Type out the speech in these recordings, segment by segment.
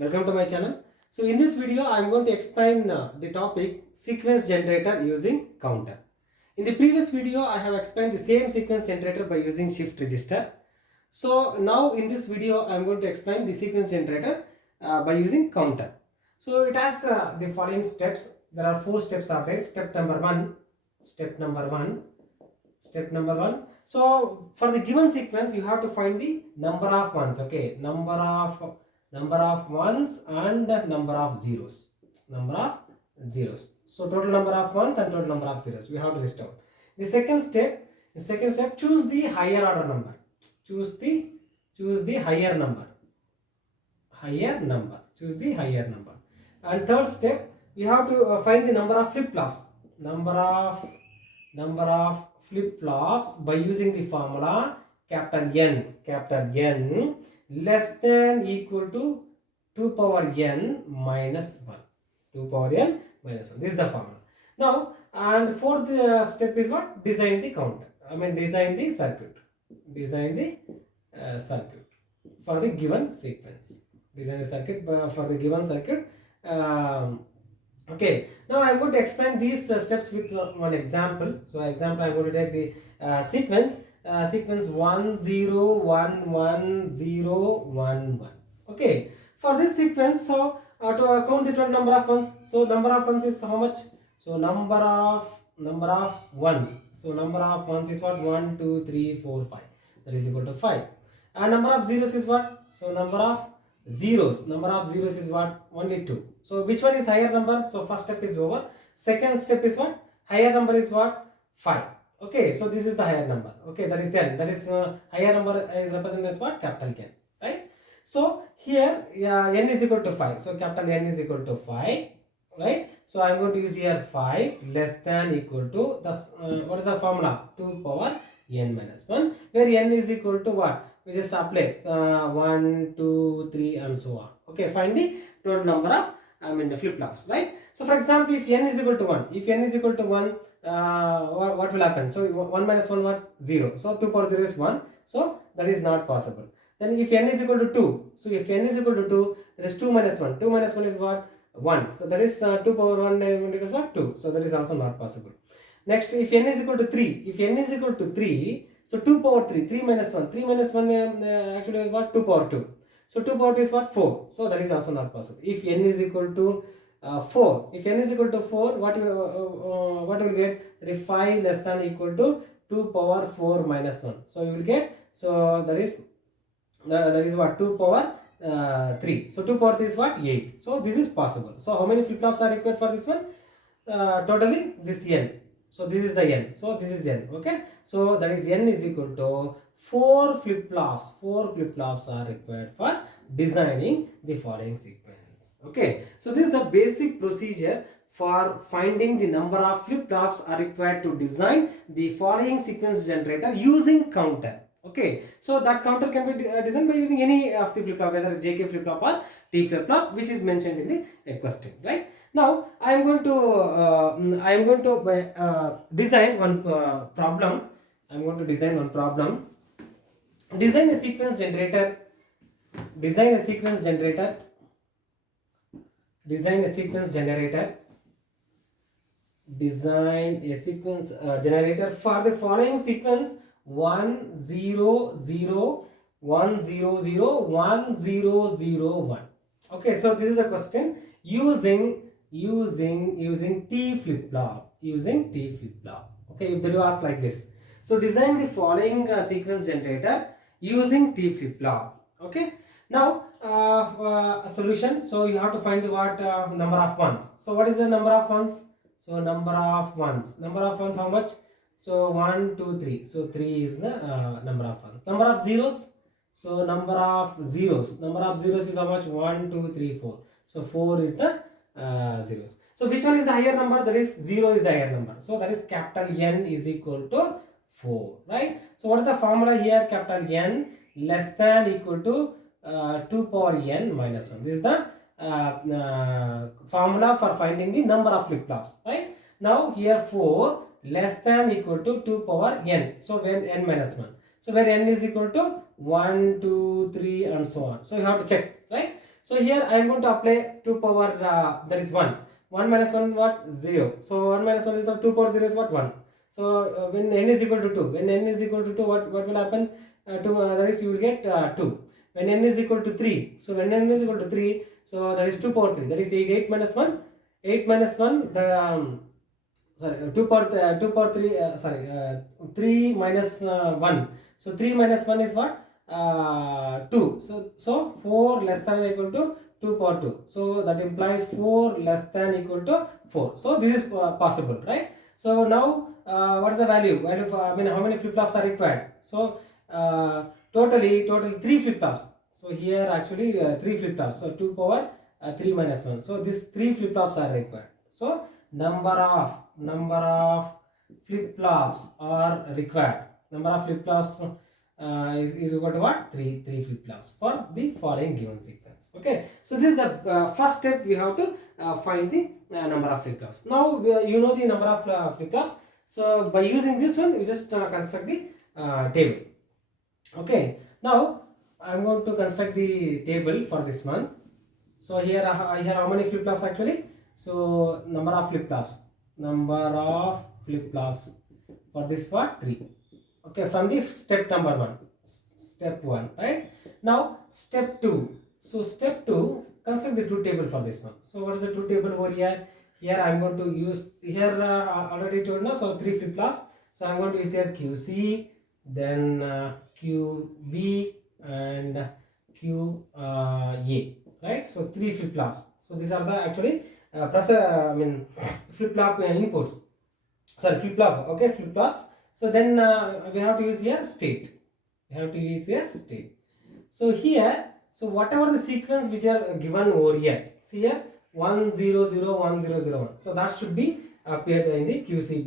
Welcome to my channel. So in this video I am going to explain the topic sequence generator using counter. In the previous video I have explained the same sequence generator by using shift register. So now in this video I am going to explain the sequence generator by using counter. So it has the following steps. There are 4 steps are there. Step number 1. So for the given sequence you have to find the number of ones. Okay, number of ones and number of zeros. So total number of ones and total number of zeros we have to list out. The second step, choose the higher order number. Choose the higher number. Choose the higher number. And third step, you have to find the number of flip-flops. Number of flip-flops by using the formula capital N less than equal to 2 power n minus 1. 2 power n minus 1. This is the formula. Now, and fourth step is what? Design the counter. Design the circuit. Design the circuit for the given sequence. Design the circuit for the given circuit. Okay, now I am going to explain these steps with one example. So example, I am going to take the sequence 1 0 1 1 0 1 1. Okay, for this sequence, so to count the total number of ones. So number of ones is how much? So number of ones. So number of ones is what? 1 2 3 4 5. That is equal to 5. And number of zeros is what? So number of zeros is what? Only 2. So which one is higher number? So first step is over. Second step is what? Higher number is what? 5. Okay, so this is the higher number. Okay, that is n. That is higher number is represented as what? Capital N. Right? So here n is equal to 5. So capital N is equal to 5. Right? So I am going to use here 5 less than equal to what is the formula? 2 power n minus 1, where n is equal to what? We just apply 1 2 3 and so on. Okay, find the total number of flip-flops, right? So for example, if n is equal to 1, what will happen? So 1 minus 1 what? 0. So 2 power 0 is 1. So that is not possible. Then if n is equal to 2, so if n is equal to 2, there is 2 minus 1. 2 minus 1 is what? 1. So that is 2 power 1 is what? 2. So that is also not possible. Next, if n is equal to 3, so 2 power 3, 3 minus 1, actually what? 2 power 2. So 2 power 2 is what? 4. So that is also not possible. If n is equal to 4, what you will get? That is 5 less than equal to 2 power 4 minus 1. So you will get, so that is what? 2 power 3. So 2 power 3 is what? 8. So this is possible. So how many flip-flops are required for this one? Totally this n. So this is the n. So this is n. Okay. So that is n is equal to 4 flip-flops. 4 flip-flops are required for designing the following sequence. Okay. So this is the basic procedure for finding the number of flip-flops are required to design the following sequence generator using counter. Okay. So that counter can be designed by using any of the flip-flop, whether JK flip-flop or T flip-flop, which is mentioned in the question, right? Now I am going to design one problem. I am going to design one problem. Design a sequence generator. Design a sequence generator for the following sequence 1 0 0 1 0 0 1 0 0 1. Okay, so this is the question using T flip-flop. Okay, if they do ask like this. So design the following sequence generator using T flip-flop. Okay. Now a solution. So you have to find the what number of ones. So what is the number of ones? So number of ones how much? So 1 2 3. So 3 is the number of ones. Number of zeros. So number of zeros is how much? 1 2 3 4. So 4 is the zeros. So which one is the higher number? That is 0 is the higher number. So that is capital N is equal to 4, right? So what is the formula here? Capital N less than equal to 2 power n minus 1. This is the formula for finding the number of flip-flops, right? Now here 4 less than equal to 2 power n. So when n minus 1. So where n is equal to 1, 2, 3 and so on. So you have to check, right? So here I am going to apply 2 power that is 1. 1 minus 1 what? 0. So 1 minus 1 is 2 power 0 is what? 1. So when n is equal to 2, when n is equal to 2, what will happen? That is you will get 2. When n is equal to 3, so when n is equal to 3, so that is 2 power 3, that is 8. 8 minus 1, 8 minus 1, the sorry 2 power 2 power 3 sorry 3 minus 1. So 3 minus 1 is what? 2. So 4 less than or equal to 2 power 2. So that implies 4 less than equal to 4. So this is possible, right? So now what is the value for, I mean, how many flip flops are required? So total 3 flip flops. So here actually 3 flip flops. So 2 power 3 minus 1. So these 3 flip flops are required. So number of flip flops are required. Number of flip flops is equal to what? 3 flip flops for the following given sequence. Okay, so this is the first step. We have to find the number of flip flops. Now you know the number of flip flops. So by using this one, we just construct the table. Okay, now I'm going to construct the table for this one. So here how many flip flops actually? So number of flip flops for this part 3. Okay, from the step number 1, step 1, right? Now step 2. So step 2, construct the truth table for this one. So what is the truth table over here? Here I'm going to use, here already told now, so 3 flip flops. So I'm going to use here QC, then QB and QA, right? So 3 flip flops. So these are the actually flip flop inputs. Sorry, flip flop. Okay, flip flops. So then we have to use here state. So here, so whatever the sequence which are given over here, see here 1 0 0 1 0 0 1. So that should be appeared in the QC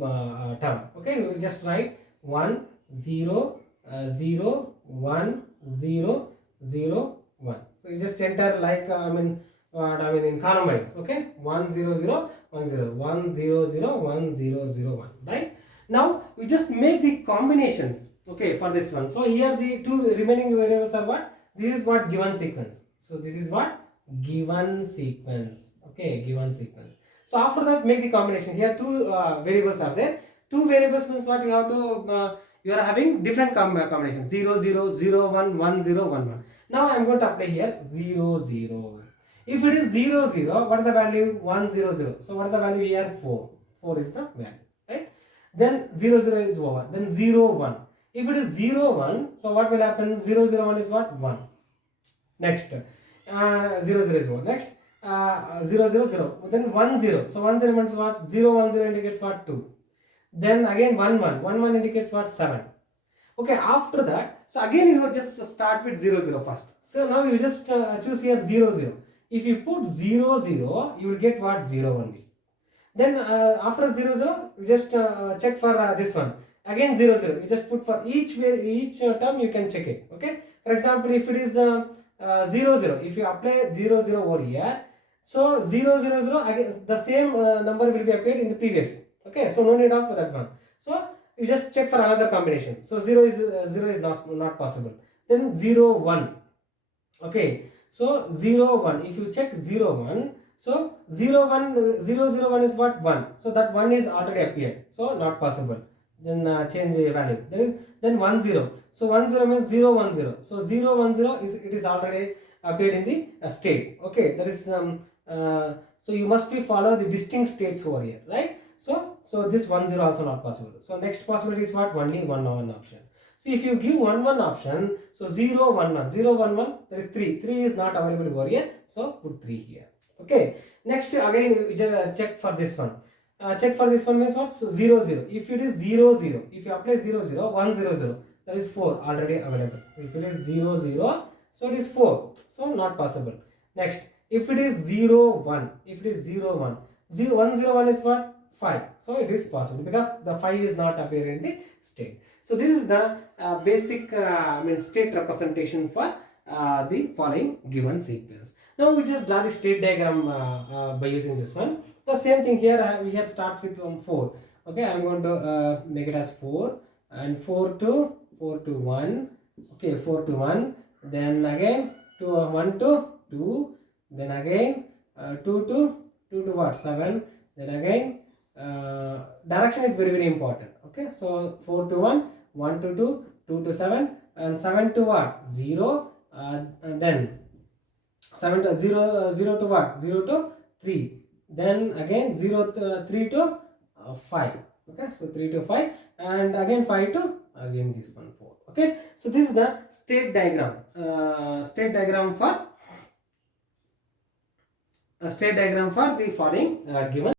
term. Okay, we will just write 1 0 0 1 0 0 1. So you just enter like in column wise. Okay, 1 0 0 1 0 1 0 0 1 0 0 1, right? Now we just make the combinations, okay, for this one. So here the 2 remaining variables are what? This is what? Given sequence. So this is what? Given sequence. Okay, given sequence. So after that, make the combination. Here 2 variables are there. 2 variables means what? You have to you are having different combinations, 0 0 0 1 1 0 1 1. Now I am going to apply here 0 0. If it is 0 0, what is the value? 1 0 0. So what is the value here? 4. 4 is the value, right? Then 0 0 is over. Then 0 1. If it is 0 1, so what will happen? 0 0 1 is what? 1. Next 0 0 is over. Next 0 0 0. Then 1 0. So 1 0 means what? 0 1 0 indicates what? 2. Then again 1 1. 1 1 indicates what? 7. Okay, after that, so again you just start with 0 0 first. So now you just choose here 0 0. If you put 0 0, you will get what? 0 only. Then after 0 0, you just check for this one. Again 0 0. You just put for each term you can check it. Okay. For example, if it is 0 0, if you apply 0 0 over here, so 0 0 0 again the same number will be appeared in the previous. Okay. So no need of that one. So you just check for another combination. So 0 is not possible. Then 0 1. Okay. So 0 1. If you check 0 1. So 0 1 0 0 1 is what? 1. So that 1 is already appeared. So not possible. Then change the value. Then 1 0. So 1 0 means 0 1 0. So 0 1 0 is already appeared in the state. Okay, that is so you must be follow the distinct states over here, right? So this 1 0 also not possible. So next possibility is what? Only 1 1 option. So if you give 1 1 option, so 0 1 1 0 1 1, there is 3. 3 is not available over here. So put 3 here. Okay. Next again you check for this one. Check for this one means what? So 0 0. If it is 0 0, if you apply 0 0 1 0 0, that is 4 already available. If it is 0 0, so it is 4. So not possible. Next, if it is 0 1, if it is 0 1, 0 1 0 1 is what? 5. So it is possible because the 5 is not appearing in the state. So this is the basic state representation for the following given sequence. Now we just draw the state diagram by using this one. The same thing here. We here starts with 4. Okay, I'm going to make it as 4 and 4 to 1. Okay, 4 to 1. Then again 1 to 2. then again 2 to what, 7, then again direction is very important. Okay, so 4 to 1, 1 to 2, 2 to 7, and 7 to what, 0, and then 7 to 0, 0 to what, 0 to 3, then again 0 to, 3 to 5. Okay, so 3 to 5, and again 5 to again this one 4. Okay, so this is the state diagram. State diagram for the following given